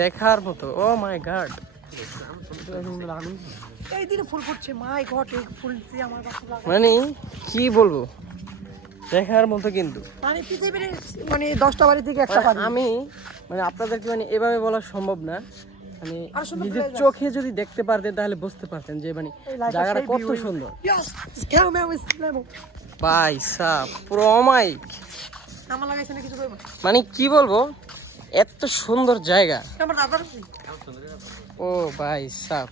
দেখার মতো। Oh my God. এই দিনে ফুল ফুটছে মাই গড এই ফুল দিয়ে আমার মানে কি বলব? দেখার মতো কিন্তু। মানে পৃথিবীর মানে দশটা বাড়ি থেকে একটা বাড়ি। আমি মানে আপনাদেরকে মানে এভাবে বলা সম্ভব না। মানে নিজের চোখে যদি দেখতে পারতেন তাহলে বুঝতে পারতেন যে মানে জায়গাটা কত সুন্দর। ভাই সাপ পুরো অমাইক আমার লাগাইছে না কিছু মানে কি বলব? এত সুন্দর জায়গা। ও ভাই সাপ।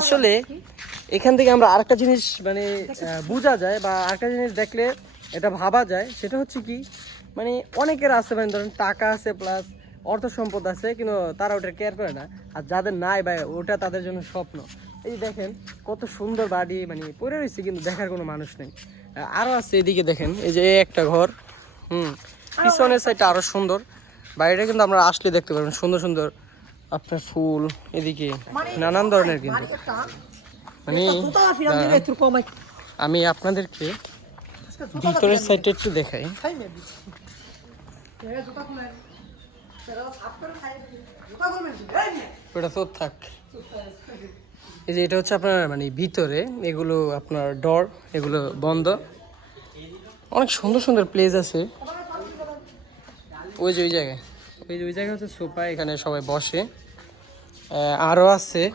আসলে এখান থেকে আমরা আরেকটা জিনিস মানে বোঝা যায় বা আরেকটা জিনিস দেখলে এটা ভাবা যায়। সেটা হচ্ছে কি মানে অনেকের আছে মানে ধরেন টাকা আছে প্লাস অর্থ সম্পদ আছে কিন্তু তারা ওটা কেয়ার করে না। আর যাদের নাই ভাই ওটা তাদের জন্য স্বপ্ন। এই দেখেন কত সুন্দর বাড়ি মানে পড়ে রয়েছে কিন্তু দেখার কোনো মানুষ নেই। আরও আছে এদিকে দেখেন এই যে একটা ঘর হুম পিছনের সাইডটা আরও সুন্দর। বাড়িটা কিন্তু আমরা আসলে দেখতে পারবেন সুন্দর সুন্দর আপনার ফুল এদিকে নানান ধরনের কিন্তু। মানে আমি আপনাদেরকে ভিতরের সাইডটা একটু দেখাই। ওটা তো থাক। এই যে এটা হচ্ছে আপনার মানে ভিতরে এগুলো আপনার ডর এগুলো বন্ধ। অনেক সুন্দর সুন্দর প্লেস আছে। ওই যে, ওই জায়গায়। ওই যে, ওই জায়গায় হচ্ছে সোফা, এখানে সবাই বসে। আরও আছে